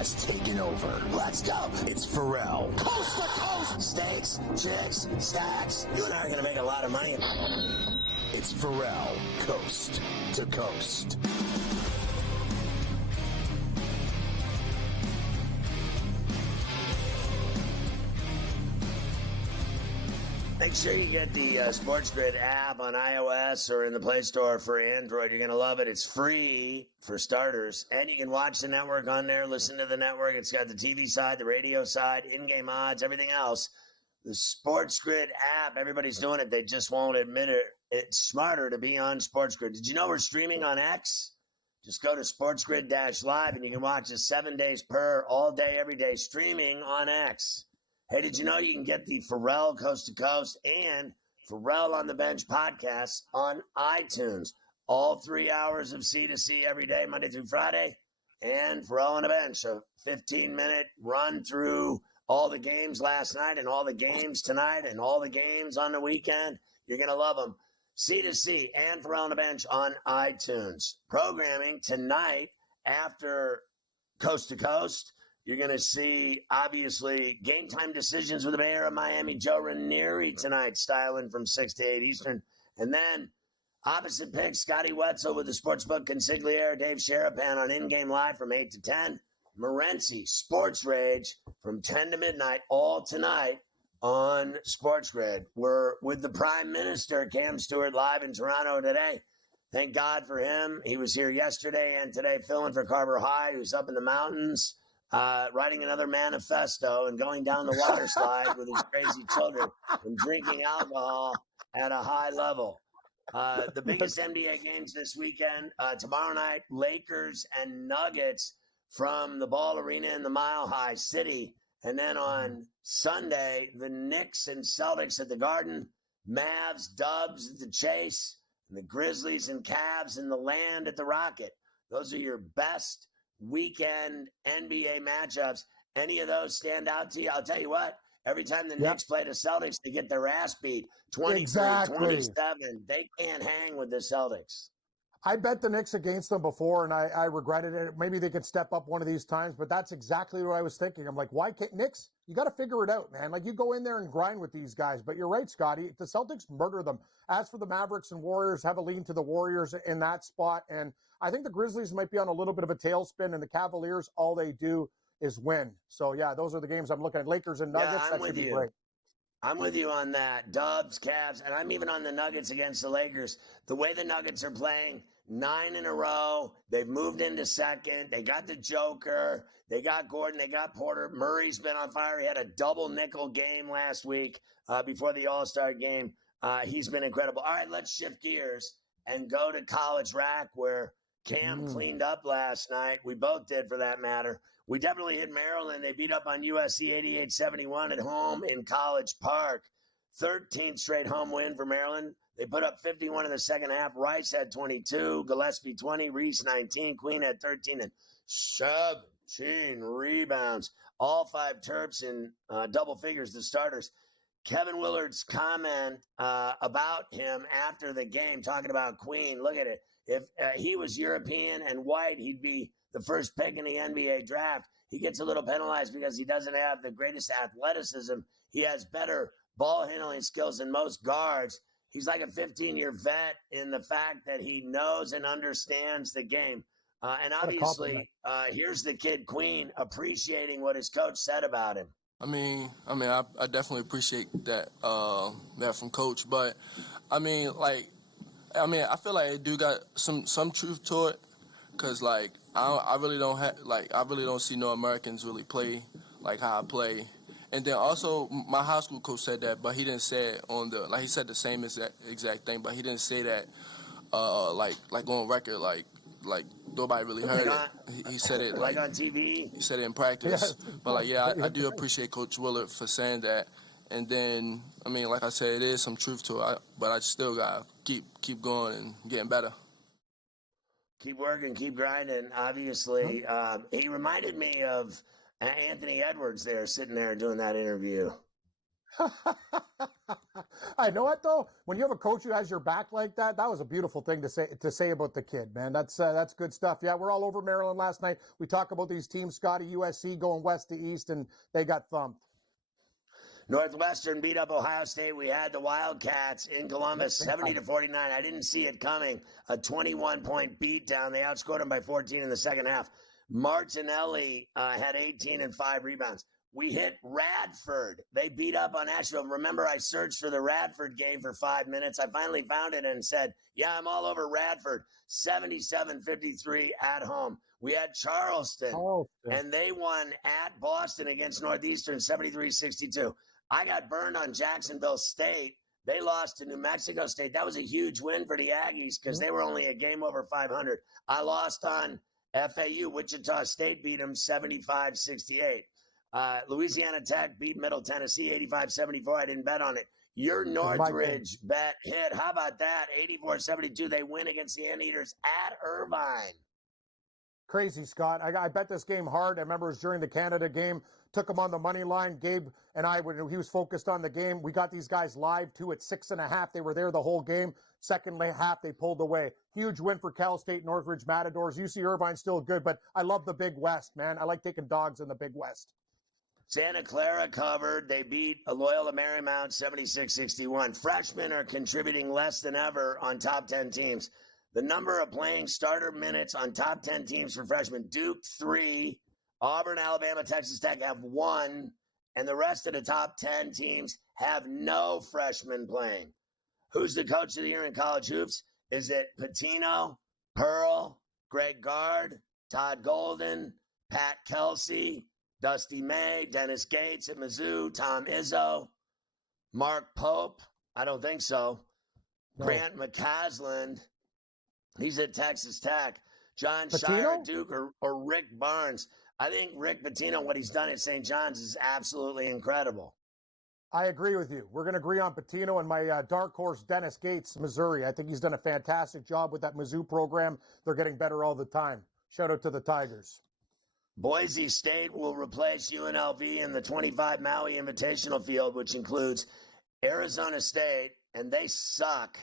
has taken over. Let's go. It's Ferrall. Coast to coast. Steaks, chicks, stacks. You and I are going to make a lot of money. It's Ferrall, coast to coast. Make sure you get the SportsGrid app on iOS or in the Play Store for Android. You're going to love it. It's free for starters. And you can watch the network on there, listen to the network. It's got the TV side, the radio side, in-game odds, everything else. The SportsGrid app, everybody's doing it. They just won't admit it. It's smarter to be on SportsGrid. Did you know we're streaming on X? Just go to SportsGrid-Live and you can watch us 7 days per, all day, every day, streaming on X. Hey, did you know you can get the Ferrall Coast to Coast and Ferrall on the Bench podcasts on iTunes? All 3 hours of C2C every day, Monday through Friday, and Ferrall on the Bench. A 15-minute run through all the games last night and all the games tonight and all the games on the weekend. You're going to love them. C2C and Ferrall on the Bench on iTunes. Programming tonight after Coast to Coast. You're going to see, obviously, Game Time Decisions with the mayor of Miami, Joe Ranieri, tonight, styling from 6 to 8 Eastern. And then, opposite picks, Scotty Wetzel with the Sportsbook Consigliere, Dave Sharapan on In-Game Live from 8 to 10. Morency, Sports Rage from 10 to midnight, all tonight on SportsGrid. We're with the Prime Minister, Cam Stewart, live in Toronto today. Thank God for him. He was here yesterday and today filling for Carver High, who's up in the mountains. Writing another manifesto and going down the water slide with his crazy children and drinking alcohol at a high level. The biggest NBA games this weekend, tomorrow night, Lakers and Nuggets from the Ball Arena in the Mile High City. And then on Sunday, the Knicks and Celtics at the Garden, Mavs, Dubs at the Chase, and the Grizzlies and Cavs in the Land at the Rocket. Those are your best weekend NBA matchups. Any of those stand out to you? I'll tell you what, every time the Knicks play the Celtics, they get their ass beat 23-27. They can't hang with the Celtics. I bet the Knicks against them before, and I regretted it. Maybe they could step up one of these times, but that's exactly what I was thinking. I'm like, why can't Knicks? You got to figure it out, man. Like, you go in there and grind with these guys. But you're right, Scotty. The Celtics murder them. As for the Mavericks and Warriors, have a lean to the Warriors in that spot. And I think the Grizzlies might be on a little bit of a tailspin, and the Cavaliers, all they do is win. So, yeah, those are the games I'm looking at. Lakers and Nuggets, that should be great. I'm with you on that. Dubs, Cavs, and I'm even on the Nuggets against the Lakers. The way the Nuggets are playing, 9 in a row. They've moved into second. They got the Joker. They got Gordon. They got Porter. Murray's been on fire. He had a double nickel game last week before the All-Star game. He's been incredible. All right, let's shift gears and go to College Rack, where Cam cleaned up last night. We both did, for that matter. We definitely hit Maryland. They beat up on USC 88-71 at home in College Park. 13th straight home win for Maryland. They put up 51 in the second half. Rice had 22, Gillespie 20, Reese 19, Queen had 13 and 17 rebounds. All 5 Terps in double figures, the starters. Kevin Willard's comment about him after the game, talking about Queen. Look at it. If he was European and white, he'd be the first pick in the NBA draft. He gets a little penalized because he doesn't have the greatest athleticism. He has better ball handling skills than most guards. He's like a 15-year vet in the fact that he knows and understands the game. And obviously, here's the kid Queen appreciating what his coach said about him. I definitely appreciate that from Coach. But I feel like it do got some truth to it, because I really don't see no Americans really play like how I play. And then also my high school coach said that, but he didn't say it he said the same exact thing, but he didn't say that on record, like nobody really heard it. He said it like on TV. He said it in practice. Yeah. But I do appreciate Coach Willard for saying that. And then like I said, it is some truth to it, but I still gotta keep going and getting better. Keep working, keep grinding. Obviously, he reminded me of Anthony Edwards there, sitting there doing that interview. I know what though. When you have a coach who has your back like that, that was a beautiful thing to say about the kid, man. That's good stuff. Yeah, we're all over Maryland last night. We talk about these teams, Scotty, USC going west to east, and they got thumped. Northwestern beat up Ohio State. We had the Wildcats in Columbus, 70-49. I didn't see it coming. A 21-point beatdown. They outscored them by 14 in the second half. Martinelli had 18 and 5 rebounds. We hit Radford. They beat up on Asheville. Remember, I searched for the Radford game for 5 minutes. I finally found it and said, yeah, I'm all over Radford. 77-53 at home. We had Charleston, and they won at Boston against Northeastern, 73-62. I got burned on Jacksonville State. They lost to New Mexico State. That was a huge win for the Aggies because they were only a game over 500. I lost on FAU. Wichita State beat them 75-68. Louisiana Tech beat Middle Tennessee 85-74. I didn't bet on it. Your Northridge bet hit. How about that? 84-72. They win against the Anteaters at Irvine. Crazy, Scott. I bet this game hard. I remember it was during the Canada game. Took him on the money line. Gabe and I, when he was focused on the game, we got these guys live too at 6.5. They were there the whole game. Second half, they pulled away. Huge win for Cal State, Northridge Matadors. UC Irvine's still good, but I love the Big West, man. I like taking dogs in the Big West. Santa Clara covered. They beat Loyola Marymount 76-61. Freshmen are contributing less than ever on top 10 teams. The number of playing starter minutes on top 10 teams for freshmen: Duke 3, Auburn, Alabama, Texas Tech have 1, and the rest of the top 10 teams have no freshmen playing. Who's the coach of the year in college hoops? Is it Pitino, Pearl, Greg Gard, Todd Golden, Pat Kelsey, Dusty May, Dennis Gates at Mizzou, Tom Izzo, Mark Pope? I don't think so. No. Grant McCasland, he's at Texas Tech. John Shire at Duke or Rick Barnes. I think Rick Pitino, what he's done at St. John's is absolutely incredible. I agree with you. We're going to agree on Pitino and my dark horse, Dennis Gates, Missouri. I think he's done a fantastic job with that Mizzou program. They're getting better all the time. Shout out to the Tigers. Boise State will replace UNLV in the 25 Maui Invitational Field, which includes Arizona State, and they suck.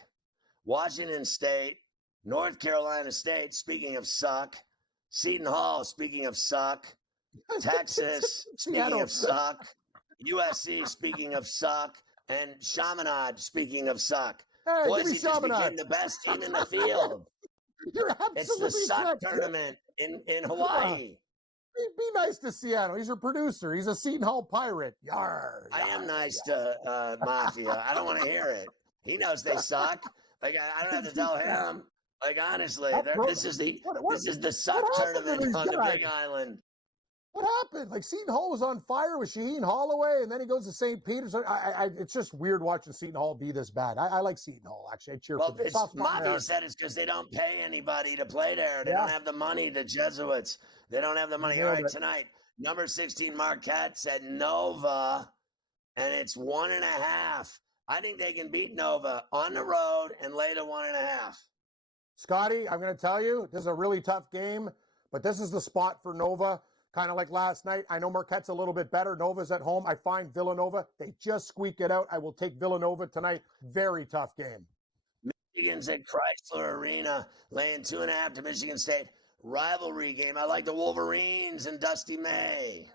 Washington State, North Carolina State, speaking of suck. Seton Hall, speaking of suck. Texas, speaking of suck. USC, speaking of suck. And Chaminade, speaking of suck. Hey, Boise just became the best team in the field. It's the suck tournament in Hawaii. Be nice to Seattle. He's a producer. He's a Seton Hall pirate. Yar, I am nice to Mafia. I don't want to hear it. He knows they suck. Like I don't have to tell him. Like honestly, this is the suck tournament on the Big Island. What happened? Like Seton Hall was on fire with Shaheen Holloway, and then he goes to St. Peter's. It's just weird watching Seton Hall be this bad. I like Seton Hall, actually. I cheer for them. Mafia said it's because they don't pay anybody to play there. They don't have the money, the Jesuits. They don't have the money. All right, tonight, number 16 Marquette's at Nova, and it's 1.5. I think they can beat Nova on the road and lay to 1.5. Scotty, I'm going to tell you, this is a really tough game, but this is the spot for Nova. Kind of like last night. I know Marquette's a little bit better. Nova's at home. I find Villanova. They just squeak it out. I will take Villanova tonight. Very tough game. Michigan's at Chrysler Arena, laying 2.5 to Michigan State. Rivalry game. I like the Wolverines and Dusty May.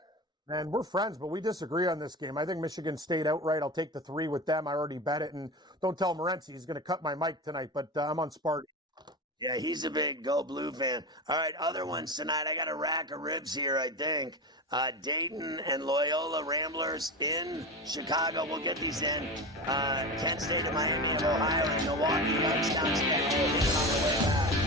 Man, we're friends, but we disagree on this game. I think Michigan State outright. I'll take the 3 with them. I already bet it. And don't tell Morency he's going to cut my mic tonight, but I'm on Sparty. Yeah, he's a big Go Blue fan. All right, other ones tonight. I got a rack of ribs here, I think. Dayton and Loyola Ramblers in Chicago. We'll get these in. Kent State and Miami of Ohio and Milwaukee. Touchdowns on the way back.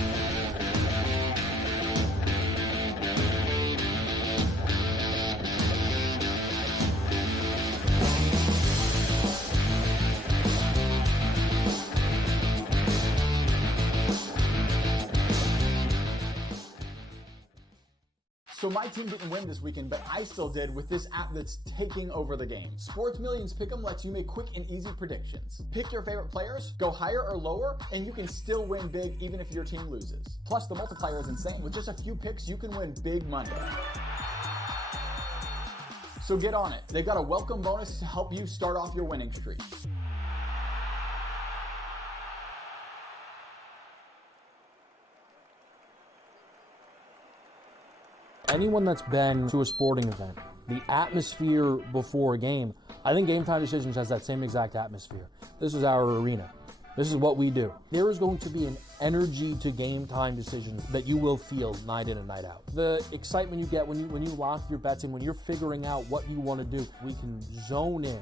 So my team didn't win this weekend, but I still did with this app that's taking over the game. Sports Millions Pick'em lets you make quick and easy predictions. Pick your favorite players, go higher or lower, and you can still win big even if your team loses. Plus, the multiplier is insane. With just a few picks, you can win big money. So get on it. They've got a welcome bonus to help you start off your winning streak. Anyone that's been to a sporting event, the atmosphere before a game, I think Game Time Decisions has that same exact atmosphere. This is our arena. This is what we do. There is going to be an energy to Game Time Decisions that you will feel night in and night out. The excitement you get when you lock your bets in, when you're figuring out what you want to do, we can zone in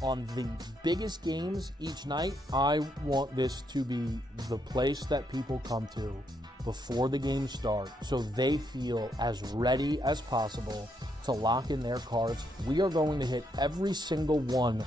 on the biggest games each night. I want this to be the place that people come to before the games start so they feel as ready as possible to lock in their cards. We are going to hit every single one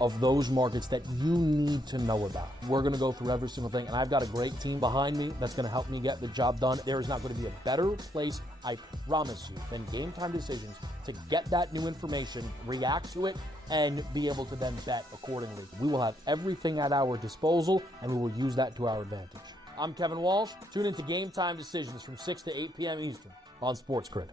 of those markets that you need to know about. We're going to go through every single thing, and I've got a great team behind me that's going to help me get the job done. There is not going to be a better place, I promise you, than Game Time Decisions to get that new information, react to it, and be able to then bet accordingly. We will have everything at our disposal, and we will use that to our advantage. I'm Kevin Walsh. Tune into Game Time Decisions from 6 to 8 p.m. Eastern on SportsGrid.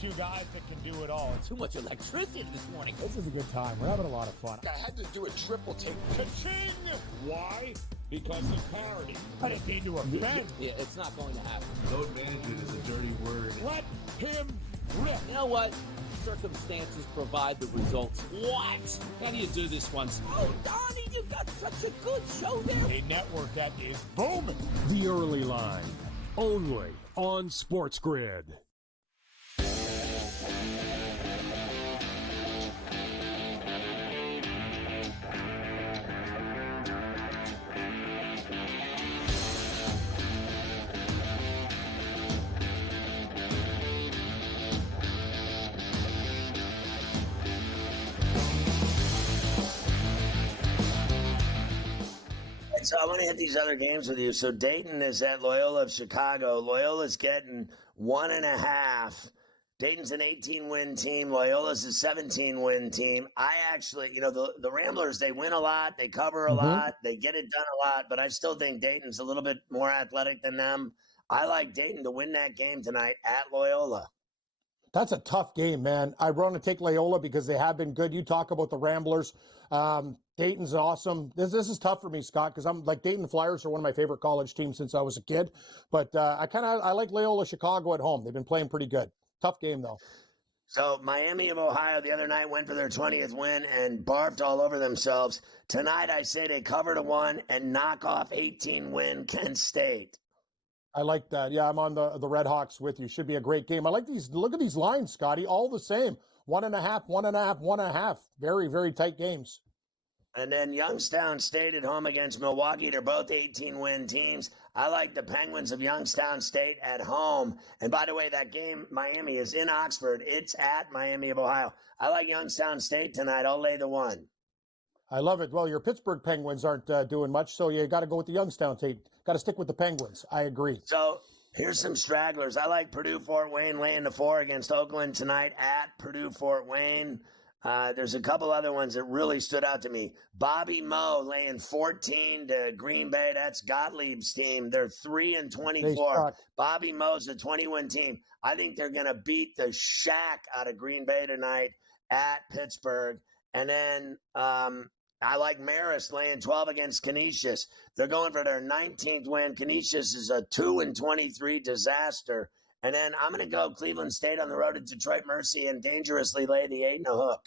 Two guys that can do it all. Too much electricity this morning. This is a good time. We're having a lot of fun. I had to do a triple take. Ka-ching! Why? Because of parity. I didn't mean to offend. Yeah, it's not going to happen. Load management is a dirty word. Let him rip. You know what? Circumstances provide the results. What? How do you do this once? Oh, Donnie, you got such a good show there. A network that is booming. The Early Line, only on SportsGrid. So I want to hit these other games with you. So Dayton is at Loyola of Chicago. Loyola's getting 1.5. Dayton's an 18-win team. Loyola's a 17-win team. I actually, the Ramblers, they win a lot. They cover a lot. They get it done a lot. But I still think Dayton's a little bit more athletic than them. I like Dayton to win that game tonight at Loyola. That's a tough game, man. I want to take Loyola because they have been good. You talk about the Ramblers. Dayton's awesome. This is tough for me, Scott, because I'm like Dayton Flyers are one of my favorite college teams since I was a kid. But I like Loyola Chicago at home. They've been playing pretty good. Tough game, though. So Miami of Ohio the other night went for their 20th win and barfed all over themselves. Tonight I say they cover to 1 and knock off 18-win Kent State. I like that. Yeah, I'm on the Red Hawks with you. Should be a great game. I like these. Look at these lines, Scotty. All the same. 1.5, 1.5, 1.5. Very, very tight games. And then Youngstown State at home against Milwaukee. They're both 18-win teams. I like the Penguins of Youngstown State at home. And by the way, that game, Miami, is in Oxford. It's at Miami of Ohio. I like Youngstown State tonight. I'll lay the 1. I love it. Well, your Pittsburgh Penguins aren't doing much, so you got to go with the Youngstown State. Got to stick with the Penguins. I agree. So here's some stragglers. I like Purdue-Fort Wayne laying the 4 against Oakland tonight at Purdue-Fort Wayne. There's a couple other ones that really stood out to me. Bobby Moe laying 14 to Green Bay. That's Gottlieb's team. They're 3-24. Bobby Moe's a 20-win team. I think they're going to beat the shack out of Green Bay tonight at Pittsburgh. And then I like Marist laying 12 against Canisius. They're going for their 19th win. Canisius is a 2-23 disaster. And then I'm going to go Cleveland State on the road at Detroit Mercy and dangerously lay the 8 and a hook.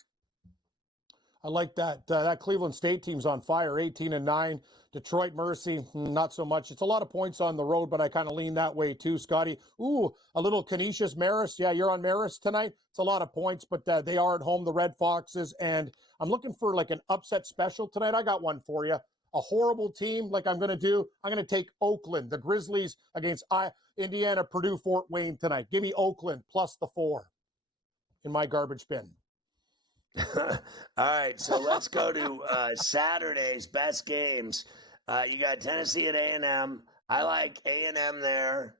I like that. That Cleveland State team's on fire, 18-9. Detroit Mercy, not so much. It's a lot of points on the road, but I kind of lean that way too, Scotty. Ooh, a little Canisius Marist. Yeah, you're on Marist tonight. It's a lot of points, but they are at home, the Red Foxes. And I'm looking for like an upset special tonight. I got one for you. A horrible team like I'm going to take Oakland, the Grizzlies against Indiana, Purdue, Fort Wayne tonight. Give me Oakland plus the 4. in my garbage bin. All right, so let's go to Saturday's best games. You got Tennessee at A&M. I like A&M there.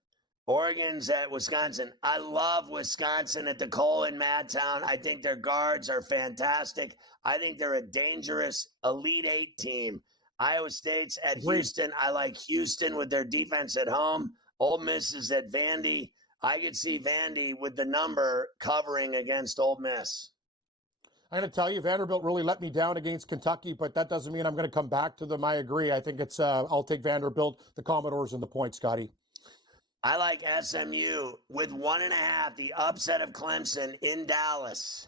Oregon's at Wisconsin. I love Wisconsin at the Cole in Madtown. I think their guards are fantastic. I think they're a dangerous Elite Eight team. Iowa State's at Houston. I like Houston with their defense at home. Ole Miss is at Vandy. I could see Vandy with the number covering against Ole Miss. I'm going to tell you, Vanderbilt really let me down against Kentucky, but that doesn't mean I'm going to come back to them. I agree. I think it's I'll take Vanderbilt, the Commodores, and the point, Scotty. I like SMU with 1.5, the upset of Clemson in Dallas.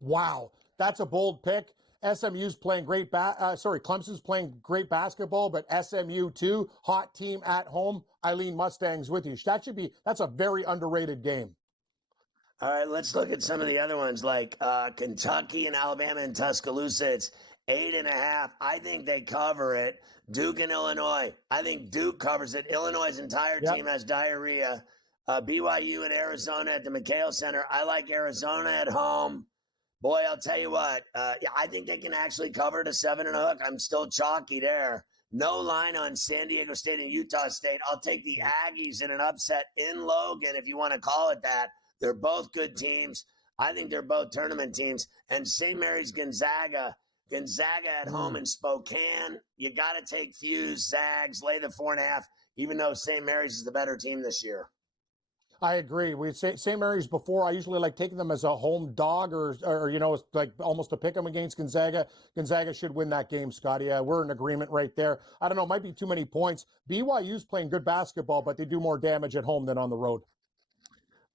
Wow, that's a bold pick. SMU's playing great Clemson's playing great basketball, but SMU too, hot team at home. Eileen Mustangs with you. That's a very underrated game. All right, let's look at some of the other ones like Kentucky and Alabama and Tuscaloosa. It's 8.5. I think they cover it. Duke and Illinois. I think Duke covers it. Illinois' entire team has diarrhea. BYU and Arizona at the McHale Center. I like Arizona at home. Boy, I'll tell you what. I think they can actually cover to 7 and a hook. I'm still chalky there. No line on San Diego State and Utah State. I'll take the Aggies in an upset in Logan, if you want to call it that. They're both good teams. I think they're both tournament teams. And St. Mary's Gonzaga. Gonzaga at home in Spokane. You got to take Fuse, Zags, lay the 4.5, even though St. Mary's is the better team this year. I agree. We say St. Mary's before. I usually like taking them as a home dog or like almost a pick 'em against Gonzaga. Gonzaga should win that game, Scotty. We're in agreement right there. I don't know. Might be too many points. BYU's playing good basketball, but they do more damage at home than on the road.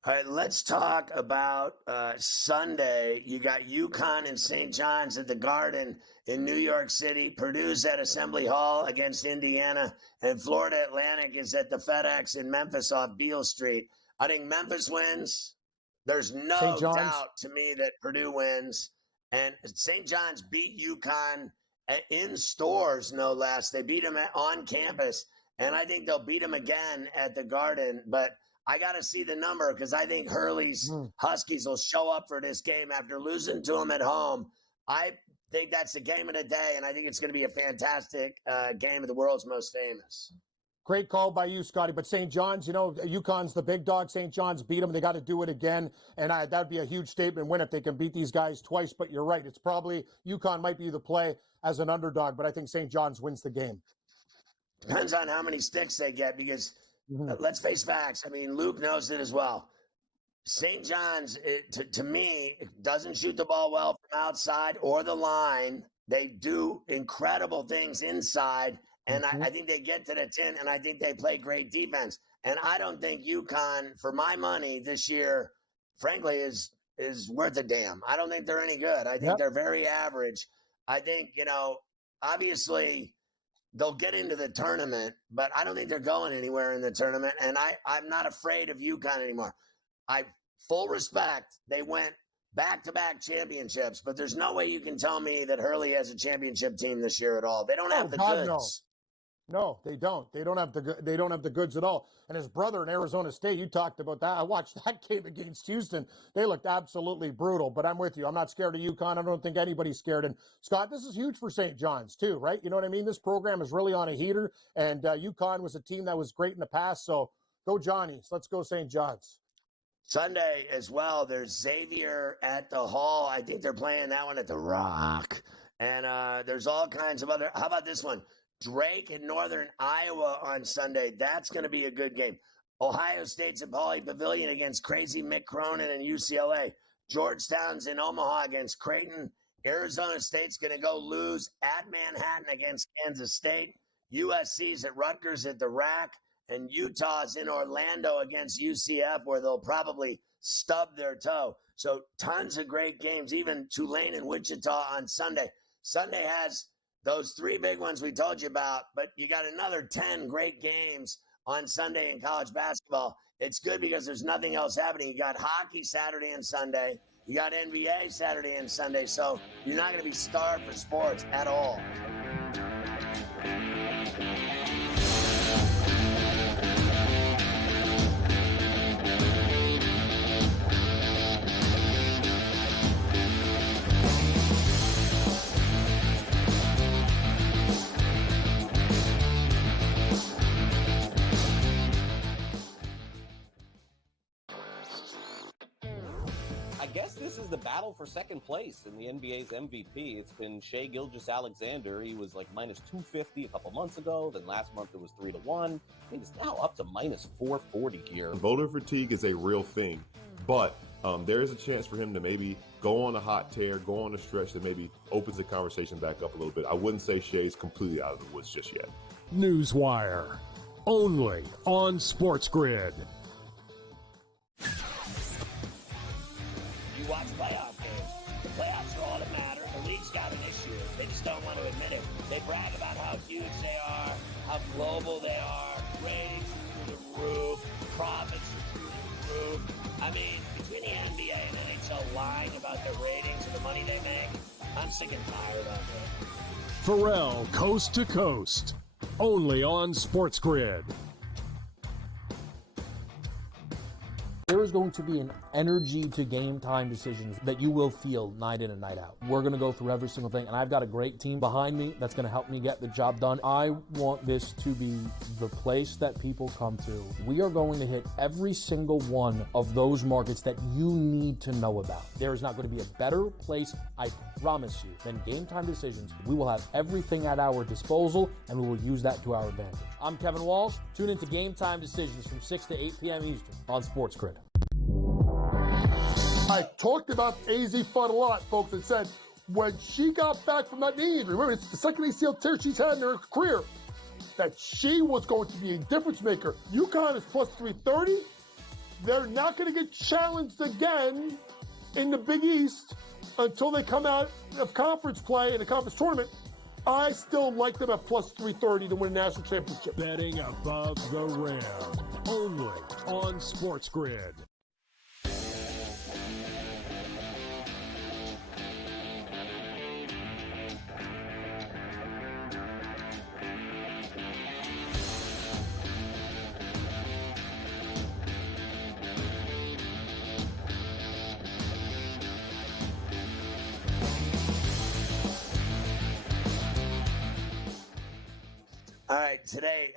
All right, let's talk about Sunday. You got UConn and St. John's at the Garden in New York City. Purdue's at Assembly Hall against Indiana. And Florida Atlantic is at the FedEx in Memphis off Beale Street. I think Memphis wins. There's no doubt to me that Purdue wins. And St. John's beat UConn in stores, no less. They beat them on campus. And I think they'll beat them again at the Garden. But I got to see the number because I think Hurley's Huskies will show up for this game after losing to them at home. I think that's the game of the day, and I think it's going to be a fantastic game of the world's most famous. Great call by you, Scotty. But St. John's, UConn's the big dog. St. John's beat them. They got to do it again. And that would be a huge statement win if they can beat these guys twice. But you're right. It's probably UConn might be the play as an underdog, but I think St. John's wins the game. Depends on how many sticks they get because – let's face facts. I mean, Luke knows it as well. St. John's, to me, doesn't shoot the ball well from outside or the line. They do incredible things inside, and I think they get to the 10, and I think they play great defense. And I don't think UConn, for my money this year, frankly, is worth a damn. I don't think they're any good. I think they're very average. I think, obviously – they'll get into the tournament, but I don't think they're going anywhere in the tournament. And I'm not afraid of UConn anymore. Full respect. They went back-to-back championships, but there's no way you can tell me that Hurley has a championship team this year at all. They don't have the goods. No, they don't. They don't have the goods at all. And his brother in Arizona State, you talked about that. I watched that game against Houston. They looked absolutely brutal, but I'm with you. I'm not scared of UConn. I don't think anybody's scared. And Scott, this is huge for St. John's too, right? You know what I mean? This program is really on a heater, and UConn was a team that was great in the past. So go Johnnies. Let's go St. John's. Sunday as well, there's Xavier at the Hall. I think they're playing that one at the Rock. And there's all kinds of other – how about this one? Drake in Northern Iowa on Sunday. That's going to be a good game. Ohio State's at Pauley Pavilion against crazy Mick Cronin and UCLA. Georgetown's in Omaha against Creighton. Arizona State's going to go lose at Manhattan against Kansas State. USC's at Rutgers at the Rack. And Utah's in Orlando against UCF, where they'll probably stub their toe. So tons of great games, even Tulane and Wichita on Sunday. Sunday has those three big ones we told you about, but you got another 10 great games on Sunday in college basketball. It's good because there's nothing else happening. You got hockey Saturday and Sunday. You got NBA Saturday and Sunday. So you're not going to be starved for sports at all. guess this is the battle for second place in the NBA's MVP. It's been Shai Gilgeous-Alexander. He was like minus 250 a couple months ago. Then last month it was 3-1. I think it's now up to minus 440 here. Voter fatigue is a real thing, but there is a chance for him to maybe go on a hot tear, go on a stretch that maybe opens the conversation back up a little bit. I wouldn't say Shai's completely out of the woods just yet. Newswire, only on SportsGrid. You watch playoff games. The playoffs are all that matter. The league's got an issue. They just don't want to admit it. They brag about how huge they are, how global they are, ratings are through the roof, profits are through the roof. I mean, between the NBA and NHL lying about their ratings and the money they make, I'm sick and tired of it. Ferrall, coast to coast, only on SportsGrid. There is going to be an energy to game time decisions that you will feel night in and night out. We're going to go through every single thing, and I've got a great team behind me that's going to help me get the job done. I want this to be the place that people come to. We are going to hit every single one of those markets that you need to know about. There is not going to be a better place, I promise you, than Game Time Decisions. We will have everything at our disposal, and we will use that to our advantage. I'm Kevin Walsh. Tune into Game Time Decisions from 6 to 8 p.m. Eastern on SportsGrid. I talked about AZ Fun a lot, folks, and said when she got back from that knee injury, remember, it's the second ACL tear she's had in her career, that she was going to be a difference maker. UConn is plus 330. They're not going to get challenged again in the Big East until they come out of conference play in the conference tournament. I still like them at plus 330 to win a national championship. Betting above the rim, only on SportsGrid. All right, today,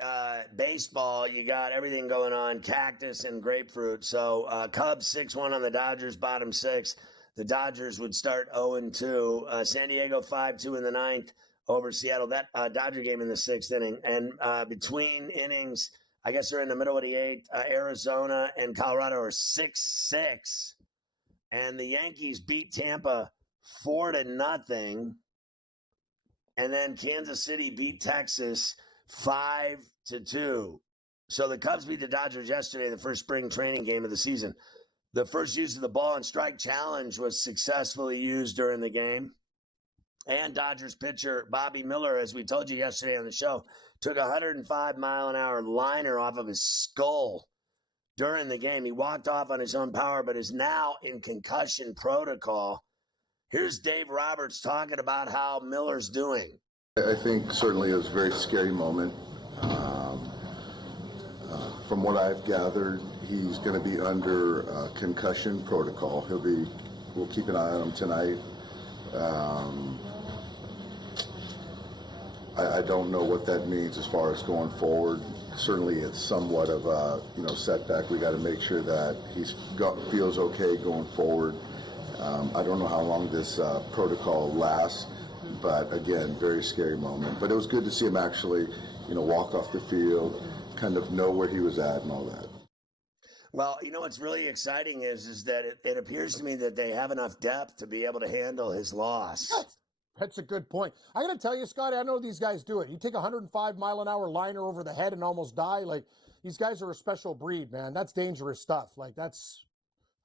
baseball, you got everything going on, cactus and grapefruit. So Cubs 6-1 on the Dodgers, bottom six. The Dodgers would start 0-2. San Diego 5-2 in the ninth over Seattle. That Dodger game in the sixth inning. And between innings, I guess they're in the middle of the eighth, Arizona and Colorado are 6-6. And the Yankees beat Tampa 4-0. And then Kansas City beat Texas 5-2. So the Cubs beat the Dodgers yesterday, the first spring training game of the season. The first use of the ball and strike challenge was successfully used during the game. And Dodgers pitcher Bobby Miller, as we told you yesterday on the show, took a 105-mile-an-hour liner off of his skull during the game. He walked off on his own power, but is now in concussion protocol. Here's Dave Roberts talking about how Miller's doing. I think certainly it was a very scary moment. From what I've gathered, he's going to be under concussion protocol. We'll keep an eye on him tonight. I don't know what that means as far as going forward. Certainly it's somewhat of a setback. We got to make sure that he feels okay going forward. I don't know how long this protocol lasts, but again, very scary moment. But it was good to see him actually, walk off the field, kind of know where he was at and all that. Well, what's really exciting is that it appears to me that they have enough depth to be able to handle his loss. That's a good point. I got to tell you, Scotty, I know these guys do it. You take a 105-mile-an-hour liner over the head and almost die. Like, these guys are a special breed, man. That's dangerous stuff. Like, I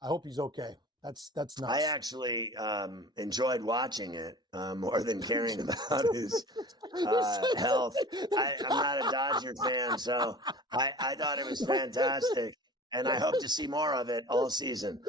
hope he's okay. That's nuts. I actually enjoyed watching it more than caring about his health. I'm not a Dodger fan, so I thought it was fantastic, and I hope to see more of it all season.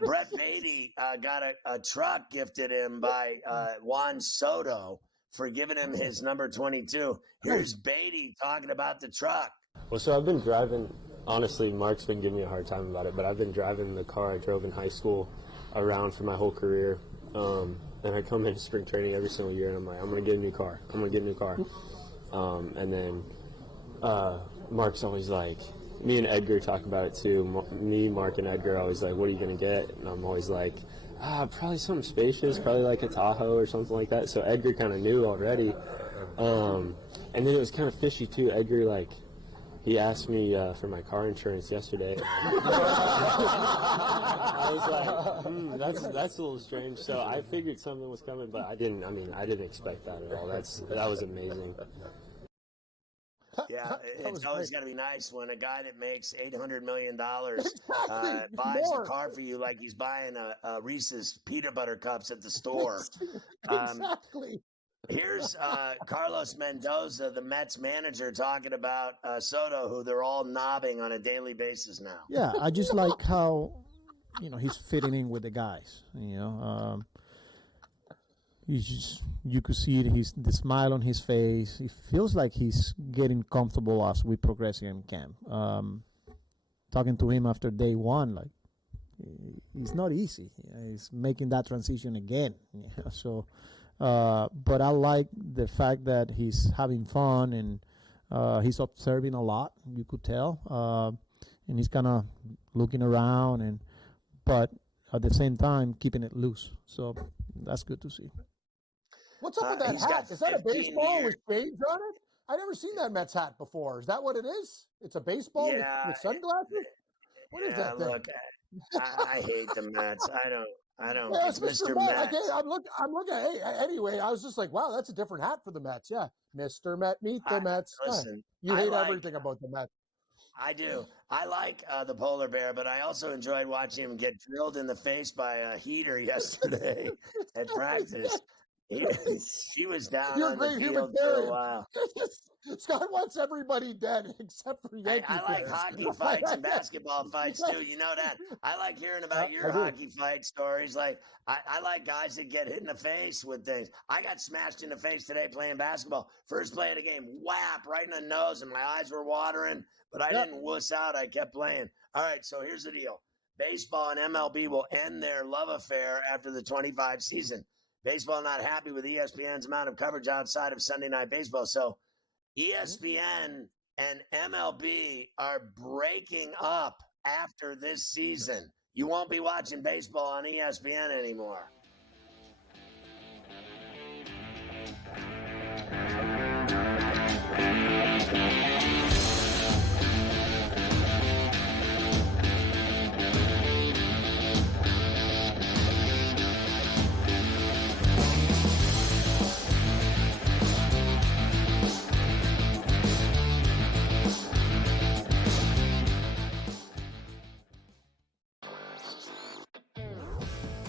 Brett Beatty got a truck gifted him by Juan Soto for giving him his number 22. Here's Beatty talking about the truck. Well, so I've been driving. Honestly, Mark's been giving me a hard time about it, but I've been driving the car I drove in high school around for my whole career. And I come into spring training every single year, and I'm like, I'm going to get a new car. And then Mark's always like, me and Edgar talk about it too. Me, Mark, and Edgar are always like, what are you going to get? And I'm always like, probably something spacious, probably like a Tahoe or something like that. So Edgar kind of knew already. And then it was kind of fishy too. Edgar, he asked me for my car insurance yesterday. I was like, that's a little strange. So I figured something was coming, but I didn't expect that at all. That was amazing. Yeah, it's always got to be nice when a guy that makes $800 million buys a car for you like he's buying a Reese's peanut butter cups at the store. Exactly. Here's Carlos Mendoza, the Mets manager, talking about Soto, who they're all knobbing on a daily basis now. Yeah, I just like how, he's fitting in with the guys. You could see the smile on his face. It feels like he's getting comfortable as we progress in camp. Talking to him after day one, it's not easy. He's making that transition again. So, but I like the fact that he's having fun and he's observing a lot. You could tell, and he's kind of looking around, but at the same time keeping it loose. So that's good to see. What's up with that hat? Is that a baseball with shades on it? I've never seen that Mets hat before. Is that what it is? It's a baseball with sunglasses? What is that thing? Look, I hate the Mets. I don't. Yeah, it's Mr. Met. I'm looking. Hey, anyway, I was just like, wow, that's a different hat for the Mets. Yeah, Mr. Met, meet the Mets. Listen, you hate everything about the Mets. I do. I like the polar bear, but I also enjoyed watching him get drilled in the face by a heater yesterday at practice. She was down on the field for a while. Scott wants everybody dead except for Yankee I like hockey fights and basketball fights too. You know that. I like hearing about your hockey fight stories. I like guys that get hit in the face with things. I got smashed in the face today playing basketball. First play of the game, whap, right in the nose, and my eyes were watering, but I didn't wuss out. I kept playing. All right, so here's the deal. Baseball and MLB will end their love affair after the 25 season. Baseball not happy with ESPN's amount of coverage outside of Sunday Night Baseball. So ESPN and MLB are breaking up after this season. You won't be watching baseball on ESPN anymore.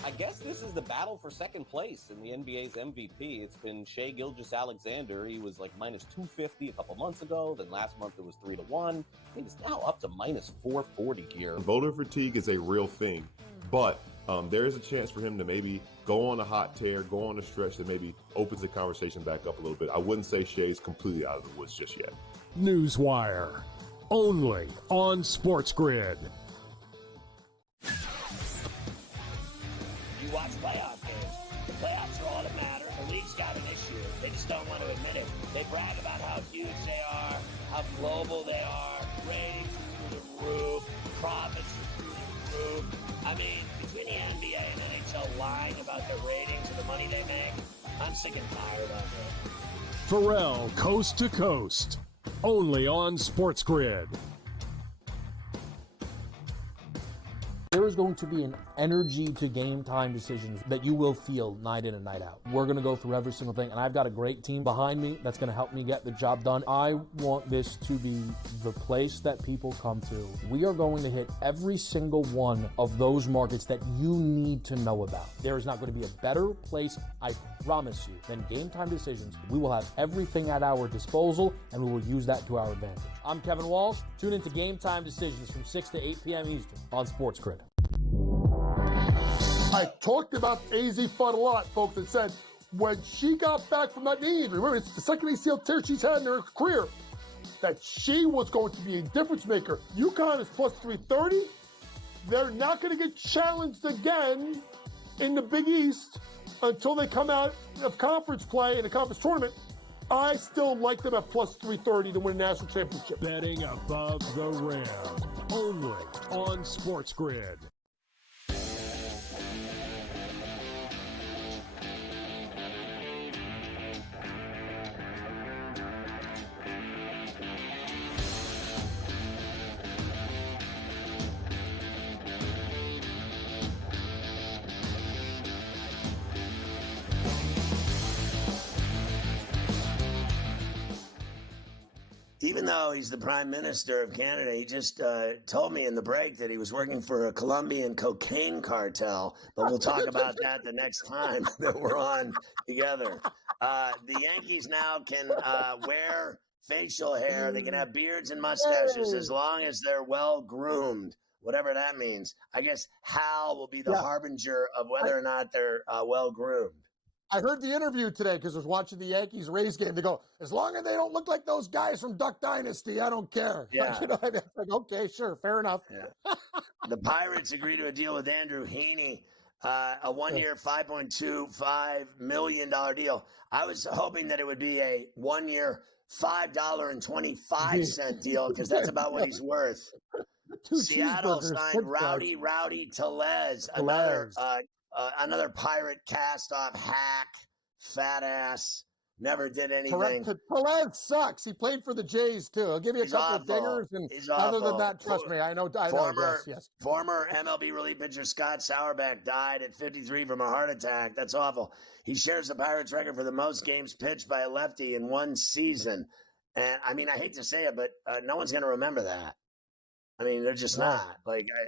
I guess this is the battle for second place in the NBA's MVP. It's been Shai Gilgeous-Alexander. He was minus 250 a couple months ago. Then last month it was 3-1. I think it's now up to minus 440 here. Voter fatigue is a real thing, but there is a chance for him to maybe go on a hot tear, go on a stretch that maybe opens the conversation back up a little bit. I wouldn't say Shai's completely out of the woods just yet. Newswire, only on SportsGrid. You watch playoff games. The playoffs are all that matter. The league's got an issue. They just don't want to admit it. They brag about how huge they are, how global they are, ratings are through the roof, profits are through the roof. I mean, between the NBA and NHL lying about their ratings and the money they make, I'm sick and tired of it. Ferrall, coast to coast, only on SportsGrid. There is going to be an energy to game time decisions that you will feel night in and night out. We're going to go through every single thing, and I've got a great team behind me that's going to help me get the job done. I want this to be the place that people come to. We are going to hit every single one of those markets that you need to know about. There is not going to be a better place, I promise you, than Game Time Decisions. We will have everything at our disposal, and we will use that to our advantage. I'm Kevin Walsh. Tune into Game Time Decisions from 6 to 8 p.m. Eastern on SportsGrid. I talked about AZ Fudd a lot, folks, and said when she got back from that knee injury, remember, it's the second ACL tear she's had in her career, that she was going to be a difference maker. UConn is plus 330. They're not going to get challenged again in the Big East until they come out of conference play in the conference tournament. I still like them at plus 330 to win a national championship. Betting above the rim. Only on SportsGrid. Even though he's the Prime Minister of Canada, he just told me in the break that he was working for a Colombian cocaine cartel. But we'll talk about that the next time that we're on together. The Yankees now can wear facial hair. They can have beards and mustaches as long as they're well groomed, whatever that means. I guess Hal will be the harbinger of whether or not they're well groomed. I heard the interview today because I was watching the Yankees-Rays game. They go, as long as they don't look like those guys from Duck Dynasty, I don't care. Yeah. You know, I mean, it's like, okay, sure, fair enough. Yeah. The Pirates agreed to a deal with Andrew Heaney, a one-year, $5.25 million deal. I was hoping that it would be a one-year, $5.25 deal because that's about what he's worth. Seattle signed Rowdy Tellez, another Pirate cast-off hack, fat ass, never did anything. Tellez sucks. He played for the Jays, too. I'll give you a couple of dingers. And other than that, trust me, I know. Yes. Former MLB relief pitcher Scott Sauerbeck died at 53 from a heart attack. That's awful. He shares the Pirates record for the most games pitched by a lefty in one season. And, I mean, I hate to say it, but no one's going to remember that. I mean, they're just not.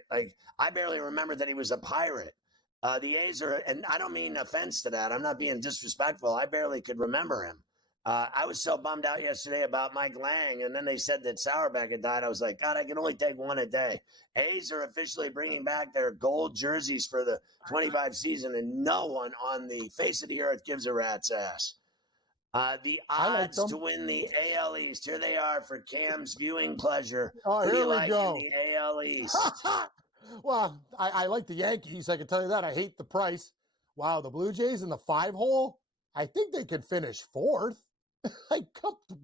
I barely remember that he was a Pirate. The A's are, and I don't mean offense to that. I'm not being disrespectful. I barely could remember him. I was so bummed out yesterday about Mike Lang, and then they said that Sauerbeck had died. I was like, God, I can only take one a day. A's are officially bringing back their gold jerseys for the 25 season, and no one on the face of the earth gives a rat's ass. The odds to win the AL East, here they are for Cam's viewing pleasure. Oh, Who do here you we like go. in the AL East? Well, I like the Yankees. I can tell you that. I hate the price. Wow, the Blue Jays in the 5-hole? I think they could finish 4th.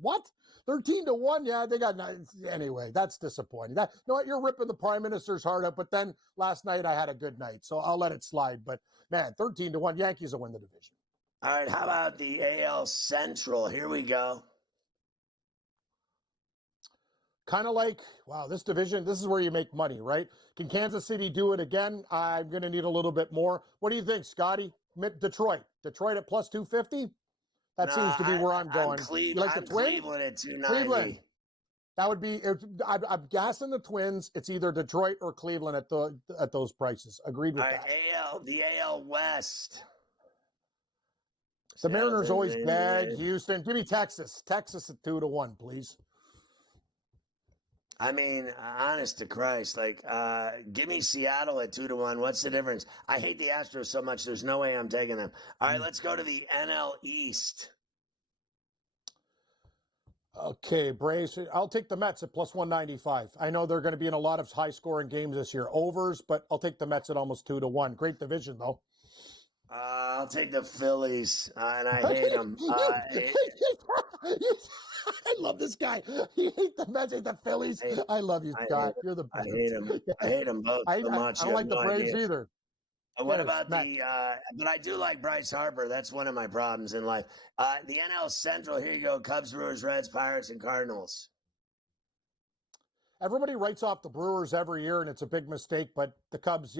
What? 13-1? Yeah, they got anyway. That's disappointing. You're ripping the Prime Minister's heart out. But then last night I had a good night, so I'll let it slide. But man, 13-1, Yankees will win the division. All right, how about the AL Central? Here we go. Kind of like, wow, this division, this is where you make money, right? Can Kansas City do it again? I'm going to need a little bit more. What do you think, Scotty? Detroit at plus 250? That seems to be where I'm going. You like the Twins? Cleveland at 290. Cleveland. That would be, I'm gassing the Twins. It's either Detroit or Cleveland at those prices. Agreed with that. The AL West. The Mariners always bag Houston. Give me Texas. Texas at 2-1, please. I mean, honest to Christ, give me Seattle at 2-1. What's the difference? I hate the Astros so much. There's no way I'm taking them. All right, let's go to the NL East. Okay, Braves. I'll take the Mets at plus 195. I know they're going to be in a lot of high-scoring games this year. Overs, but I'll take the Mets at almost 2-1. Great division, though. I'll take the Phillies, and I hate them. I love this guy. You hate the Mets, hate the Phillies. I love you, Scott. You're the best. I hate them. I hate them both so much. I don't like the Braves either. What about but I do like Bryce Harper. That's one of my problems in life. The NL Central, here you go. Cubs, Brewers, Reds, Pirates, and Cardinals. Everybody writes off the Brewers every year, and it's a big mistake, but the Cubs,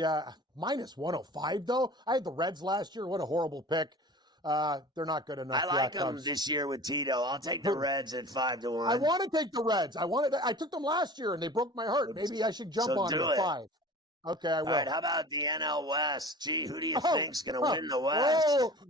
minus 105, though. I had the Reds last year. What a horrible pick. They're not good enough. I like them this year with Tito. I'll take the Reds at 5-1. I want to take the Reds. I took them last year, and they broke my heart. Maybe I should jump on them at 5. Okay, I will. All right, how about the NL West? Gee, who do you think's going to win the West?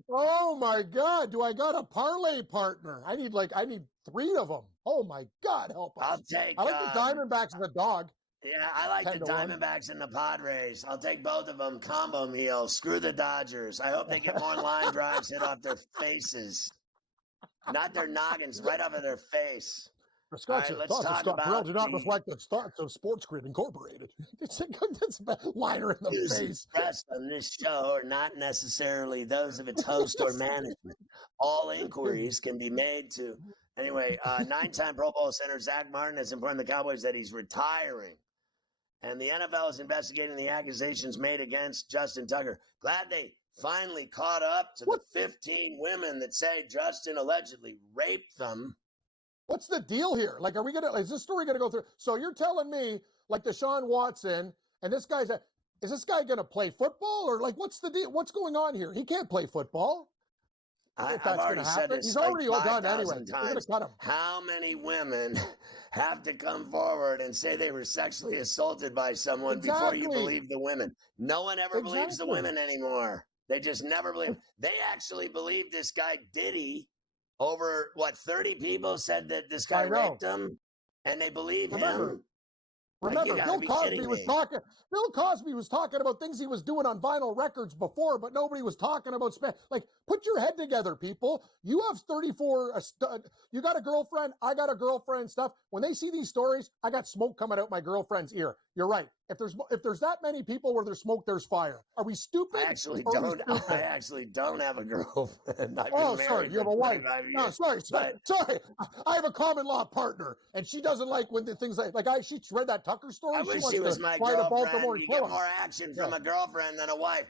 Oh, my God. Do I got a parlay partner? I need 3 of them. Oh, my God, help us. I like the Diamondbacks and the dog. Yeah, I like the Diamondbacks and the Padres. I'll take both of them. Combo meal. Screw the Dodgers. I hope they get more line drives hit off their faces. Not their noggins, right off of their face. Scott right, let's thoughts of talk Scott Ferrall about do not reflect the thoughts of SportsGrid Incorporated. It's a liner in the views face. expressed on this show are not necessarily those of its host or management. All inquiries can be made to. Anyway, 9-time Pro Bowl center Zach Martin has informed the Cowboys that he's retiring. And the NFL is investigating the accusations made against Justin Tucker. Glad they finally caught up to the 15 women that say Justin allegedly raped them. What's the deal here? Like, is this story gonna go through? So you're telling me, like, Deshaun Watson, and is this guy gonna play football, or like, what's the deal? What's going on here? He can't play football. I've already said this. He's like already done anyway. Times. How many women have to come forward and say they were sexually assaulted by someone before you believe the women? No one ever believes the women anymore. They just never believe. They actually believe this guy Diddy. Over 30 people said that this guy raped them, and they believe him. Remember, Bill Cosby was talking about things he was doing on vinyl records before, but nobody was talking about like, put your head together, people. You have 34, you got a girlfriend, I got a girlfriend, stuff. When they see these stories, I got smoke coming out my girlfriend's ear. You're right. If there's that many people where there's smoke, there's fire. Are we stupid? I actually don't have a girlfriend. Sorry, you have a wife. No, sorry. I have a common law partner, and she doesn't like when the things she read that Tucker story. I wish she was my girlfriend. You get more action from a girlfriend than a wife.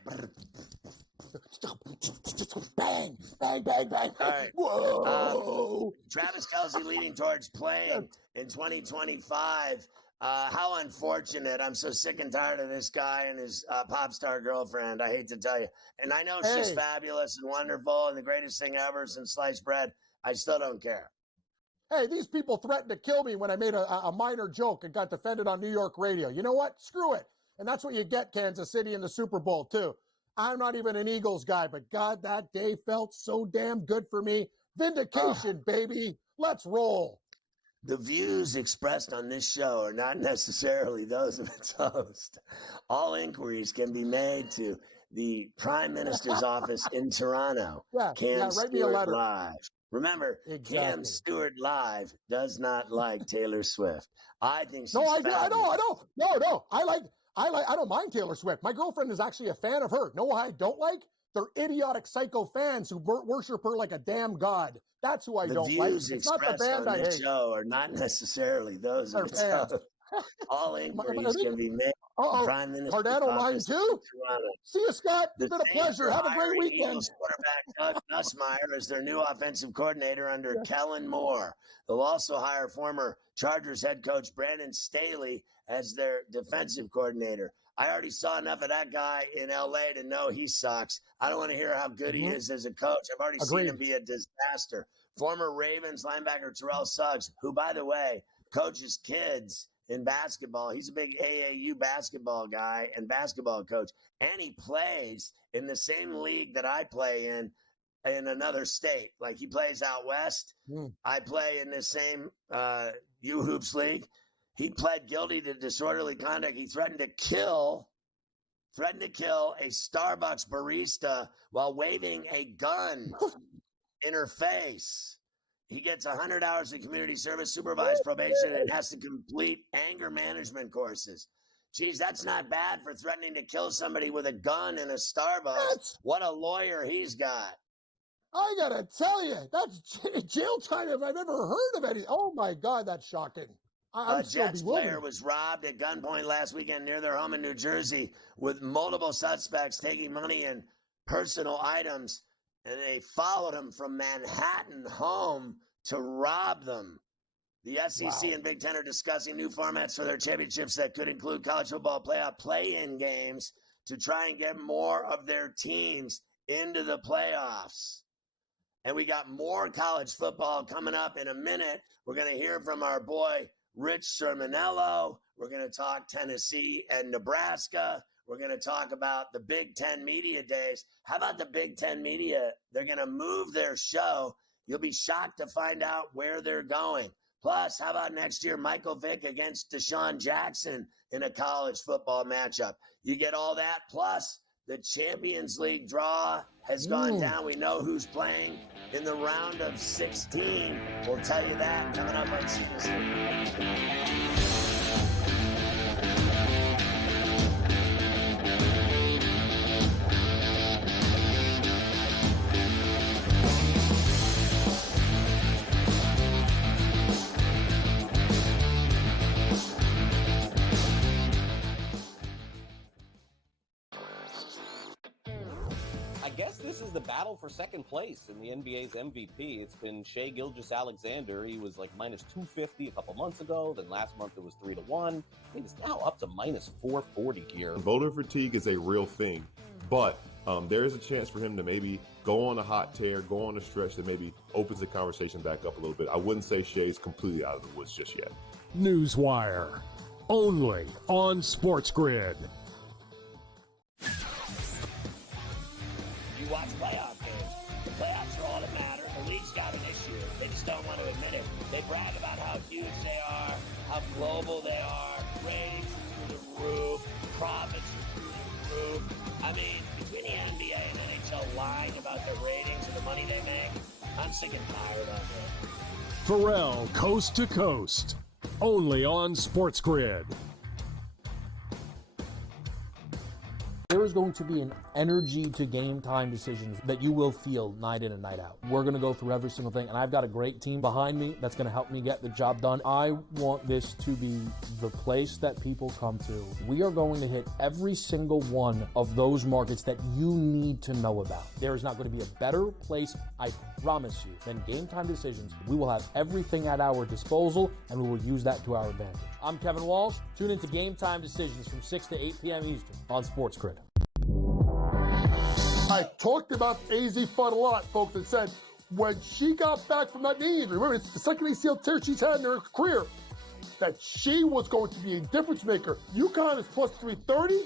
Bang, bang, bang, bang. All right. Whoa. Travis Kelce leading towards playing in 2025. How unfortunate. I'm so sick and tired of this guy and his pop star girlfriend. I hate to tell you. And I know she's fabulous and wonderful and the greatest thing ever since sliced bread. I still don't care. Hey, these people threatened to kill me when I made a minor joke and got defended on New York radio. You know what? Screw it. And that's what you get, Kansas City, in the Super Bowl, too. I'm not even an Eagles guy, but God, that day felt so damn good for me. Vindication, baby. Let's roll. The views expressed on this show are not necessarily those of its host. All inquiries can be made to the Prime Minister's office in Toronto. Cam write me a letter. Live. Remember, Cam Stewart Live does not like Taylor Swift. I think she's I don't. No. I don't mind Taylor Swift. My girlfriend is actually a fan of her. No, I don't like? They're idiotic psycho fans who worship her like a damn god. That's who I don't like. The views expressed on this show are not necessarily those of its host. All inquiries can be made. Prime Minister Cardano line too. See you, Scott. It's been a pleasure. Have a great weekend. Eagles quarterback Doug Nussmeier as their new offensive coordinator under Kellen Moore. They'll also hire former Chargers head coach Brandon Staley as their defensive coordinator. I already saw enough of that guy in L.A. to know he sucks. I don't want to hear how good he is as a coach. I've already seen him be a disaster. Former Ravens linebacker Terrell Suggs, who, by the way, coaches kids in basketball. He's a big AAU basketball guy and basketball coach. And he plays in the same league that I play in another state. Like, he plays out west. I play in the same U-Hoops league. He pled guilty to disorderly conduct. He threatened to kill a Starbucks barista while waving a gun in her face. He gets 100 hours of community service, supervised probation, and has to complete anger management courses. Geez, that's not bad for threatening to kill somebody with a gun in a Starbucks. What a lawyer he's got. I got to tell you, that's jail time if I've ever heard of it. Oh, my God, that's shocking. A Jets player was robbed at gunpoint last weekend near their home in New Jersey with multiple suspects taking money and personal items, and they followed him from Manhattan home to rob them. The SEC and Big Ten are discussing new formats for their championships that could include college football playoff play-in games to try and get more of their teams into the playoffs. And we got more college football coming up in a minute. We're going to hear from our boy Rich Sermonello. We're going to talk Tennessee and Nebraska. We're going to talk about the Big Ten Media Days. How about the Big Ten Media? They're going to move their show. You'll be shocked to find out where they're going. Plus, how about next year, Michael Vick against Deshaun Jackson in a college football matchup? You get all that, plus The Champions League draw has gone down. We know who's playing in the round of 16. We'll tell you that coming up on CBS. I guess this is the battle for second place in the NBA's MVP. It's been Shai Gilgeous-Alexander. He was like minus 250 a couple months ago. Then last month it was 3-1. I think it's now up to minus 440 here. Voter fatigue is a real thing, but there is a chance for him to maybe go on a hot tear, go on a stretch that maybe opens the conversation back up a little bit. I wouldn't say Shai's completely out of the woods just yet. Newswire, only on SportsGrid. You watch playoff games. The playoffs are all that matter. The league's got an issue. They just don't want to admit it. They brag about how huge they are, how global they are, ratings are through the roof, profits are through the roof. I mean, between the NBA and NHL lying about their ratings and the money they make, I'm sick and tired of it. Ferrall, coast to coast, only on SportsGrid. There is going to be an energy to game time decisions that you will feel night in and night out. We're going to go through every single thing, and I've got a great team behind me that's going to help me get the job done. I want this to be the place that people come to. We are going to hit every single one of those markets that you need to know about. There is not going to be a better place, I promise you, than game time decisions. We will have everything at our disposal, and we will use that to our advantage. I'm Kevin Walsh. Tune into Game Time Decisions from 6 to 8 p.m. Eastern on SportsGrid. I talked about AZ Fudd a lot, folks, and said when she got back from that knee injury, remember, it's the second ACL tear she's had in her career, that she was going to be a difference maker. UConn is plus 330.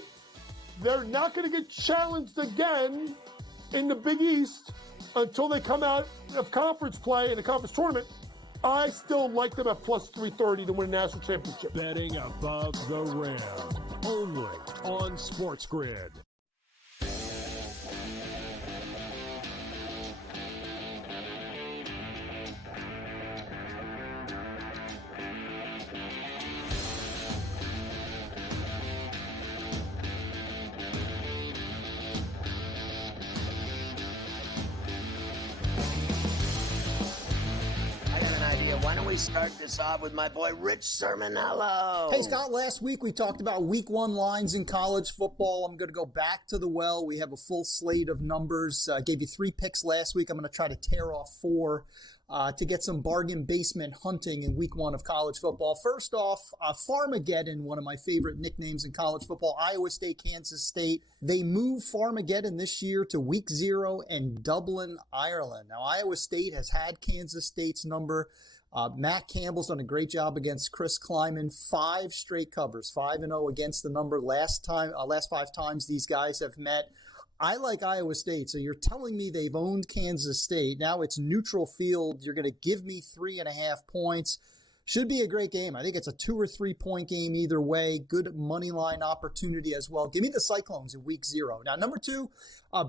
They're not going to get challenged again in the Big East until they come out of conference play in the conference tournament. I still like them at plus 330 to win a national championship. Betting above the rim, only on SportsGrid. Why don't we start this off with my boy Rich Sermonello? Hey, Scott, last week we talked about week one lines in college football. I'm going to go back to the well. We have a full slate of numbers. I gave you 3 picks last week. I'm going to try to tear off 4 to get some bargain basement hunting in week one of college football. First off, Farmageddon, one of my favorite nicknames in college football, Iowa State, Kansas State. They move Farmageddon this year to week 0 in Dublin, Ireland. Now, Iowa State has had Kansas State's number. Matt Campbell's done a great job against Chris Kleiman. 5 straight covers, 5-0 against the number. Last 5 times these guys have met. I like Iowa State, so you're telling me they've owned Kansas State. Now it's neutral field. You're going to give me 3.5 points. Should be a great game. I think it's a 2 or 3 point game either way. Good money line opportunity as well. Give me the Cyclones in week 0. Now, number 2,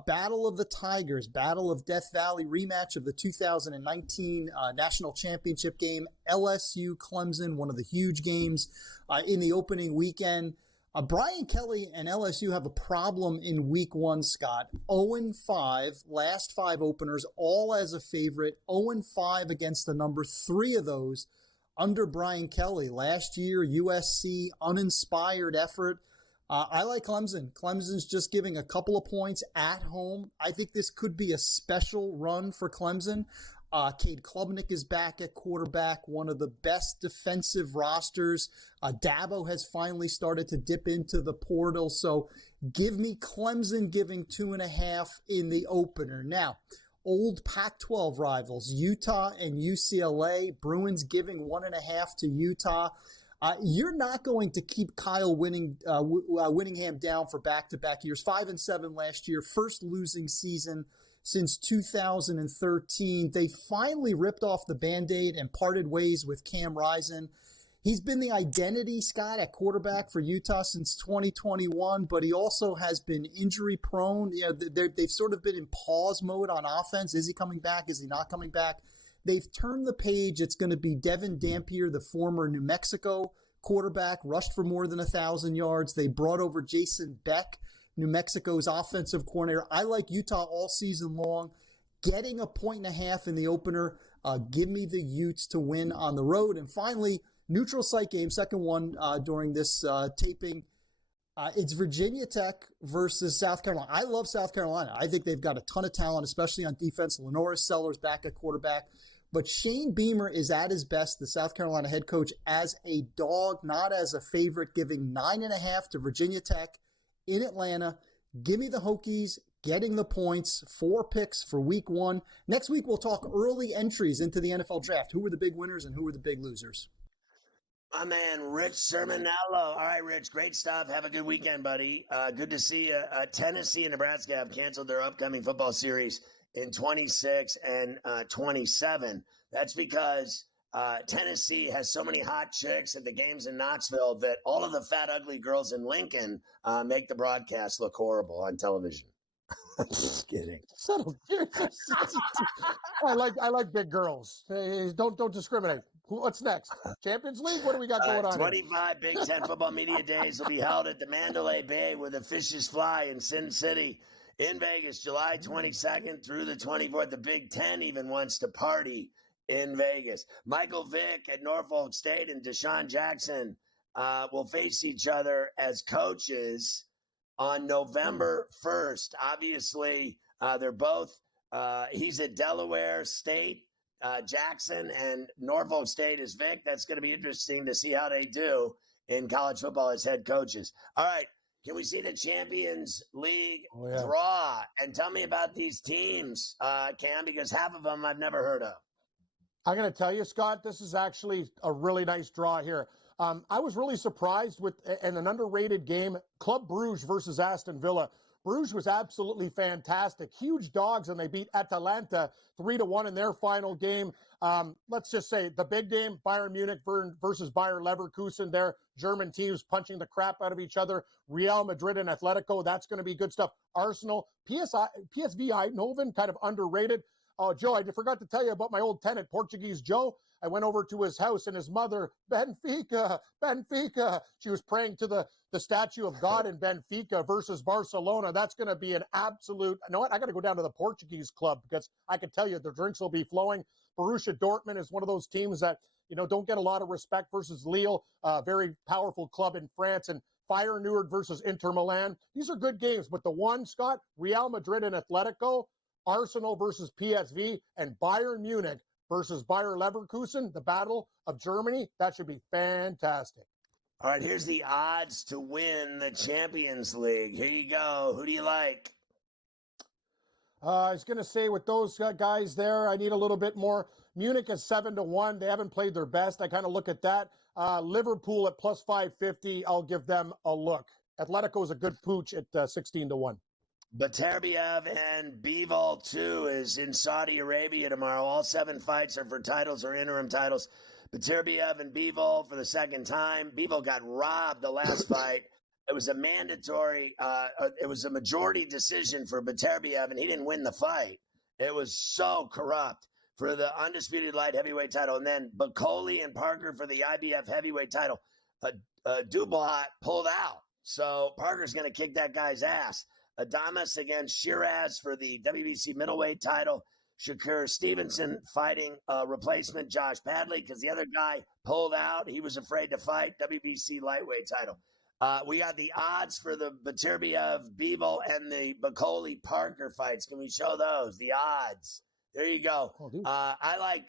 Battle of the Tigers, Battle of Death Valley, rematch of the 2019 National Championship game. LSU Clemson, one of the huge games in the opening weekend. Brian Kelly and LSU have a problem in week 1, Scott. 0-5, last 5 openers, all as a favorite. 0-5 against the number. 3 of those under Brian Kelly. Last year, USC, uninspired effort. I like Clemson. Clemson's just giving a couple of points at home. I think this could be a special run for Clemson. Cade Klubnik is back at quarterback, one of the best defensive rosters. Dabo has finally started to dip into the portal. So give me Clemson giving 2.5 in the opener. Now, old Pac-12 rivals, Utah and UCLA. Bruins giving 1.5 to Utah. You're not going to keep Kyle Whittingham down for back-to-back years. 5-7 last year, first losing season since 2013. They finally ripped off the Band-Aid and parted ways with Cam Rising. He's been the identity, Scott, at quarterback for Utah since 2021, but he also has been injury prone. You know, they've sort of been in pause mode on offense. Is he coming back? Is he not coming back? They've turned the page. It's going to be Devin Dampier, the former New Mexico quarterback, rushed for more than 1,000 yards. They brought over Jason Beck, New Mexico's offensive coordinator. I like Utah all season long. Getting 1.5 points in the opener. Give me the Utes to win on the road. And finally, neutral site game, second one during this taping. It's Virginia Tech versus South Carolina. I love South Carolina. I think they've got a ton of talent, especially on defense. Lenora Sellers back at quarterback. But Shane Beamer is at his best, the South Carolina head coach, as a dog, not as a favorite, giving 9.5 to Virginia Tech in Atlanta. Give me the Hokies getting the points. 4 picks for week 1. Next week, we'll talk early entries into the NFL draft. Who were the big winners and who were the big losers? My man, Rich Sermonello. All right, Rich, great stuff. Have a good weekend, buddy. Good to see you. Tennessee and Nebraska have canceled their upcoming football series in 26 and 27. That's because Tennessee has so many hot chicks at the games in Knoxville that all of the fat, ugly girls in Lincoln make the broadcast look horrible on television. Just kidding. Settle. I like big girls. Hey, don't discriminate. What's next? Champions League? What do we got going on? 25 Big Ten Football Media Days will be held at the Mandalay Bay where the fishes fly in Sin City in Vegas, July 22nd through the 24th. The Big Ten even wants to party in Vegas. Michael Vick at Norfolk State and Deshaun Jackson will face each other as coaches on November 1st. Obviously, they're both, he's at Delaware State, Jackson, and Norfolk State is Vic. That's going to be interesting to see how they do in college football as head coaches. All right. Can we see the Champions League draw? And tell me about these teams, Cam, because half of them I've never heard of. I'm going to tell you, Scott, this is actually a really nice draw here. I was really surprised with an underrated game, Club Brugge versus Aston Villa. Bruges was absolutely fantastic. Huge dogs, and they beat Atalanta 3-1 in their final game. Let's just say the big game, Bayern Munich versus Bayer Leverkusen. Their German teams punching the crap out of each other. Real Madrid and Atletico, that's going to be good stuff. Arsenal, PSV Eindhoven, kind of underrated. Oh, Joe, I forgot to tell you about my old tenant, Portuguese Joe. I went over to his house, and his mother, Benfica. She was praying to the statue of God in Benfica versus Barcelona. That's going to be an absolute, you know what? I got to go down to the Portuguese club because I can tell you the drinks will be flowing. Borussia Dortmund is one of those teams that, don't get a lot of respect versus Lille, very powerful club in France, and Feyenoord versus Inter Milan. These are good games, but the one, Scott, Real Madrid and Atletico, Arsenal versus PSV, and Bayern Munich versus Bayer Leverkusen, the Battle of Germany. That should be fantastic. All right, here's the odds to win the Champions League. Here you go. Who do you like? I was going to say with those guys there, I need a little bit more. Munich is 7-1. They haven't played their best. I kind of look at that. Liverpool at plus 550. I'll give them a look. Atletico is a good pooch at 16-1. Beterbiev and Bivol 2 is in Saudi Arabia tomorrow. All 7 fights are for titles or interim titles. Beterbiev and Bivol for the second time. Bivol got robbed the last fight. It was a mandatory, it was a majority decision for Beterbiev, and he didn't win the fight. It was so corrupt for the undisputed light heavyweight title. And then Bacoli and Parker for the IBF heavyweight title. Dubois pulled out. So Parker's going to kick that guy's ass. Adamas against Shiraz for the WBC middleweight title. Shakur Stevenson fighting replacement Josh Padley because the other guy pulled out. He was afraid to fight. WBC lightweight title. We got the odds for the Beterbiev, Bivol, and the Bacoli Parker fights. Can we show those? The odds. There you go. I like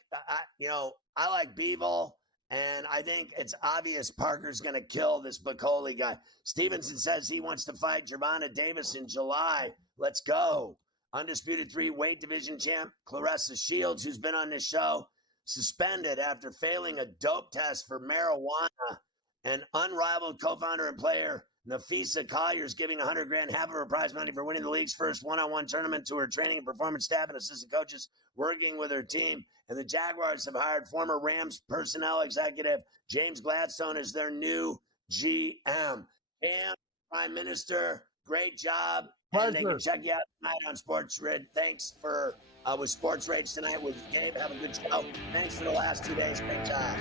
Bivol. And I think it's obvious Parker's going to kill this Bacoli guy. Stevenson says he wants to fight Gervonta Davis in July. Let's go. Undisputed 3 weight division champ Clarissa Shields, who's been on this show, suspended after failing a dope test for marijuana. And unrivaled co-founder and player Nafisa Collier's giving $100,000, half of her prize money for winning the league's first one-on-one tournament to her training and performance staff and assistant coaches working with her team. And the Jaguars have hired former Rams personnel executive James Gladstone as their new GM. And Prime Minister, great job. And they can check you out tonight on SportsGrid. Thanks for with Sports Rage tonight with Gabe. Have a good show. Thanks for the last 2 days. Great job.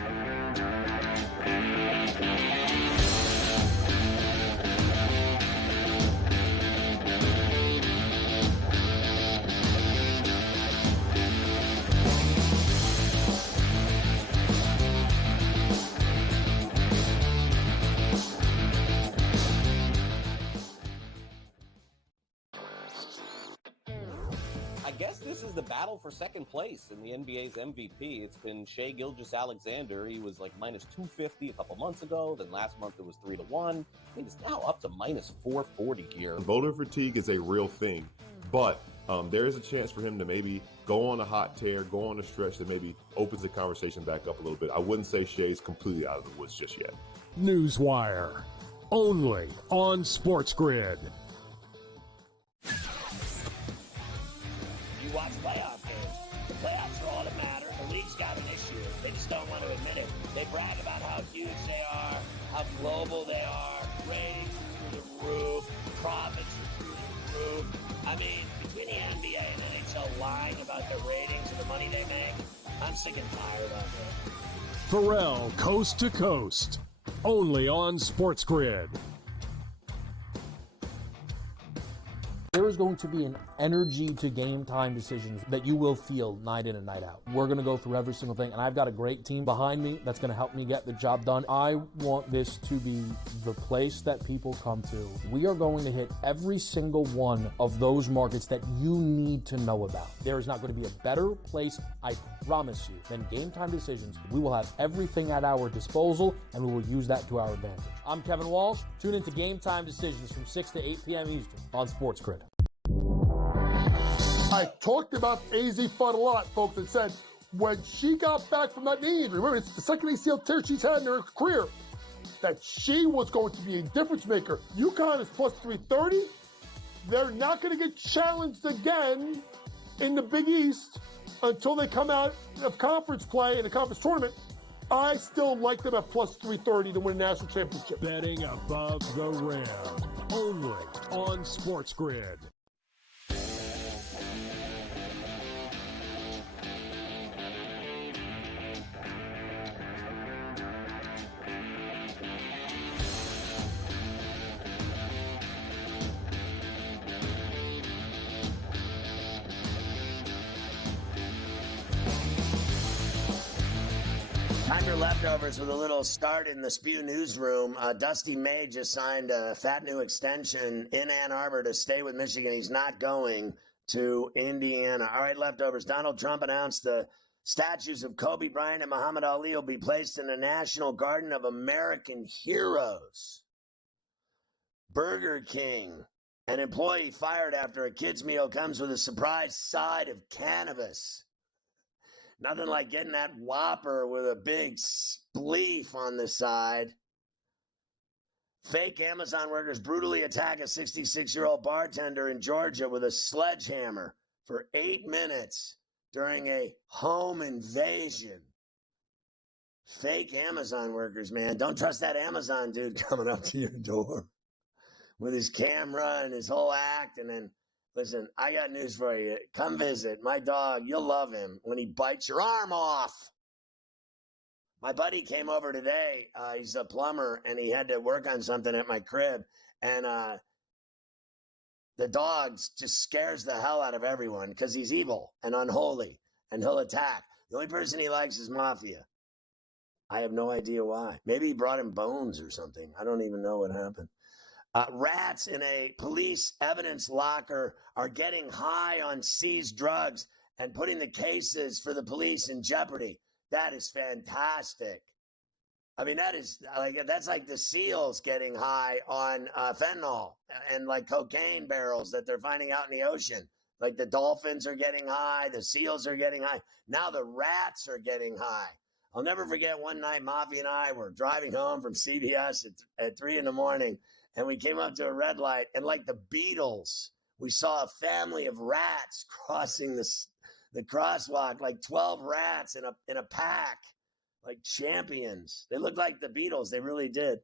I guess this is the battle for second place in the NBA's MVP. It's been Shai Gilgeous-Alexander. He was like minus 250 a couple months ago. Then last month it was 3-1. I think it's now up to minus 440 here. Voter fatigue is a real thing, but there is a chance for him to maybe go on a hot tear, go on a stretch that maybe opens the conversation back up a little bit. I wouldn't say Shai's completely out of the woods just yet. Newswire, only on SportsGrid. You watch playoff games. The playoffs are all that matter. The league's got an issue. They just don't want to admit it. They brag about how huge they are, how global they are. Ratings are through the roof. Profits are through the roof. I mean, between the NBA and NHL lying about their ratings and the money they make, I'm sick and tired of it. Ferrall, coast to coast, only on SportsGrid. There is going to be an energy to game time decisions that you will feel night in and night out. We're going to go through every single thing, and I've got a great team behind me that's going to help me get the job done. I want this to be the place that people come to. We are going to hit every single one of those markets that you need to know about. There is not going to be a better place, I promise you, than Game Time Decisions. We will have everything at our disposal, and we will use that to our advantage. I'm Kevin Walsh. Tune into Game Time Decisions from 6 to 8 p.m. Eastern on SportsGrid. I talked about AZ Fudd a lot, folks, and said when she got back from that knee injury, remember, it's the second ACL tear she's had in her career, that she was going to be a difference maker. UConn is plus 330. They're not going to get challenged again in the Big East until they come out of conference play in the conference tournament. I still like them at plus 330 to win a national championship. Betting above the rim, only on SportsGrid. Time for leftovers with a little start in the Spew newsroom. Dusty May just signed a fat new extension in Ann Arbor to stay with Michigan. He's not going to Indiana. All right, leftovers. Donald Trump announced the statues of Kobe Bryant and Muhammad Ali will be placed in the National Garden of American Heroes. Burger King. An employee fired after a kid's meal comes with a surprise side of cannabis. Nothing like getting that Whopper with a big spleef on the side. Fake Amazon workers brutally attack a 66-year-old bartender in Georgia with a sledgehammer for 8 minutes during a home invasion. Fake Amazon workers, man. Don't trust that Amazon dude coming up to your door with his camera and his whole act. And then, listen, I got news for you. Come visit my dog. You'll love him when he bites your arm off. My buddy came over today. He's a plumber, and he had to work on something at my crib. And the dog just scares the hell out of everyone because he's evil and unholy, and he'll attack. The only person he likes is Mafia. I have no idea why. Maybe he brought him bones or something. I don't even know what happened. Rats in a police evidence locker are getting high on seized drugs and putting the cases for the police in jeopardy. That is fantastic. I mean, that's like the SEALs getting high on fentanyl and like cocaine barrels that they're finding out in the ocean. Like the dolphins are getting high, the SEALs are getting high. Now the rats are getting high. I'll never forget one night, Mafia and I were driving home from CBS at 3 a.m. and we came up to a red light, and like the Beatles, we saw a family of rats crossing the crosswalk, like 12 rats in a pack, like champions. They looked like the Beatles. They really did.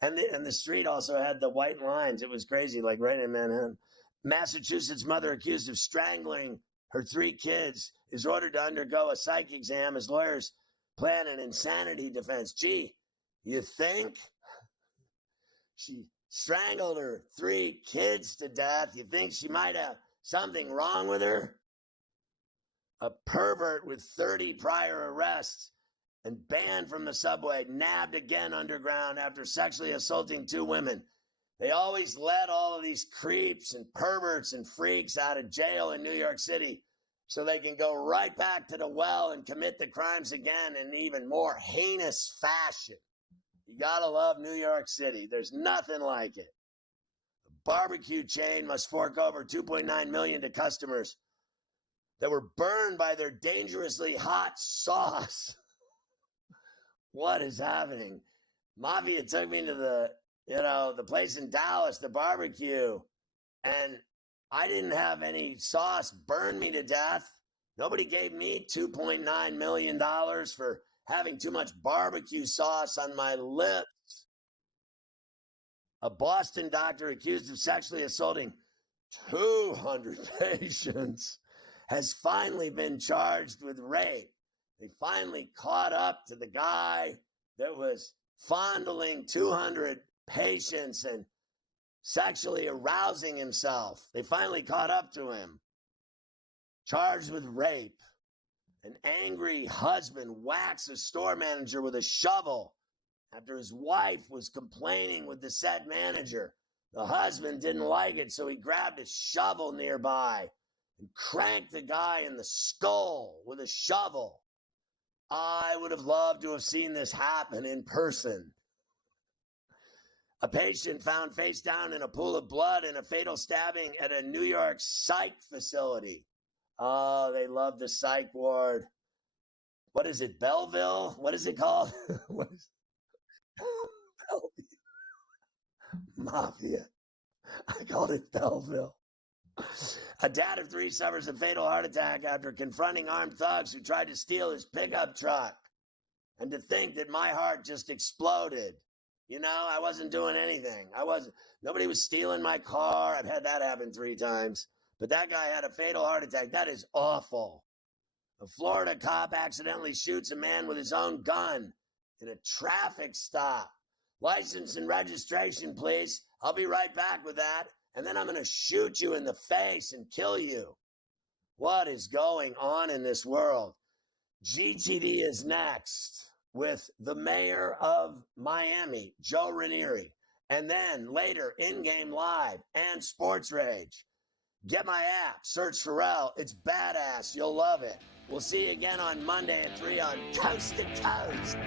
And the street also had the white lines. It was crazy, like right in Manhattan. Massachusetts mother accused of strangling her 3 kids is ordered to undergo a psych exam as lawyers plan an insanity defense. Gee, you think? She strangled her 3 kids to death. You think she might have something wrong with her? A pervert with 30 prior arrests and banned from the subway, nabbed again underground after sexually assaulting 2 women. They always let all of these creeps and perverts and freaks out of jail in New York City so they can go right back to the well and commit the crimes again in even more heinous fashion. You gotta love New York City. There's nothing like it. The barbecue chain must fork over $2.9 million to customers that were burned by their dangerously hot sauce. What is happening? Mafia took me to the place in Dallas, the barbecue, and I didn't have any sauce burn me to death. Nobody gave me $2.9 million for having too much barbecue sauce on my lips. A Boston doctor accused of sexually assaulting 200 patients has finally been charged with rape. They finally caught up to the guy that was fondling 200 patients and sexually arousing himself. They finally caught up to him. Charged with rape. An angry husband whacks a store manager with a shovel after his wife was complaining with the said manager. The husband didn't like it, so he grabbed a shovel nearby and cranked the guy in the skull with a shovel. I would have loved to have seen this happen in person. A patient found face down in a pool of blood in a fatal stabbing at a New York psych facility. Oh, they love the psych ward. What is it, Belleville? What is it called? Mafia. I called it Belleville. A dad of 3 suffers a fatal heart attack after confronting armed thugs who tried to steal his pickup truck. And to think that my heart just exploded. You know, I wasn't doing anything. Nobody was stealing my car. I've had that happen 3 times. But that guy had a fatal heart attack. That is awful. A Florida cop accidentally shoots a man with his own gun in a traffic stop. License and registration, please. I'll be right back with that. And then I'm going to shoot you in the face and kill you. What is going on in this world? GTD is next with the mayor of Miami, Joe Ranieri. And then later, In-Game Live and Sports Rage. Get my app, search Ferrall. It's badass. You'll love it. We'll see you again on Monday at 3 on Coast to Coast.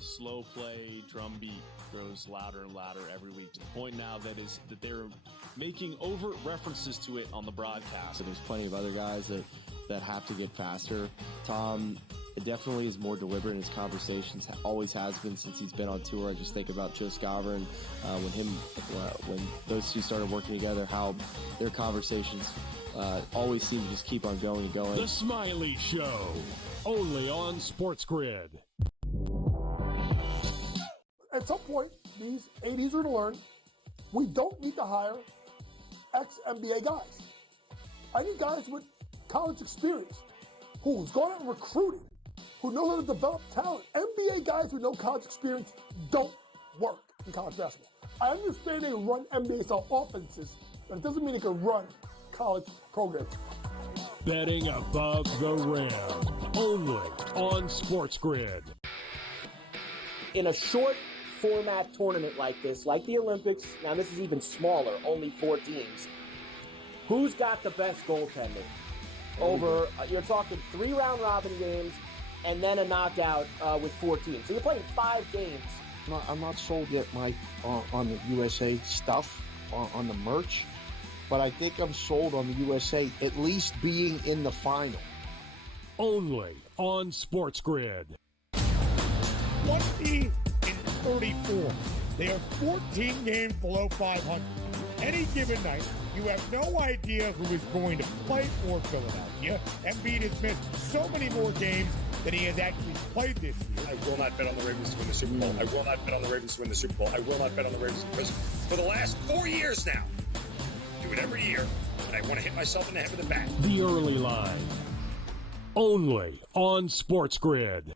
Slow play, drum beat grows louder and louder every week to the point now that they're making overt references to it on the broadcast. There's plenty of other guys that have to get faster. Tom definitely is more deliberate in his conversations, always has been since he's been on tour. I just think about Joe Scaver and when those two started working together, how their conversations always seem to just keep on going and going. The Smiley Show, only on SportsGrid. At some point, these 80s are to learn, we don't need to hire ex-NBA guys. I need guys with college experience, who's gone out and recruited, who know how to develop talent. NBA guys with no college experience don't work in college basketball. I understand they run NBA-style offenses, but it doesn't mean they can run college programs. Betting above the rim, only on SportsGrid. In a short format tournament like this, like the Olympics, now this is even smaller, only 4 teams, who's got the best goaltending? over, you're talking 3 round robin games and then a knockout with 4 teams. So you're playing 5 games. I'm not sold yet, Mike, on the USA stuff, on the merch, but I think I'm sold on the USA at least being in the final. Only on SportsGrid. 20 and 34. They are 14 games below 500. Any given night, you have no idea who is going to play for Philadelphia. Embiid has missed so many more games than he has actually played this year. I will not bet on the Ravens to win the Super Bowl. I will not bet on the Ravens to win the Super Bowl. I will not bet on the Ravens because for the last 4 years now, I do it every year, and I want to hit myself in the head with a bat. The Early Line. Only on SportsGrid.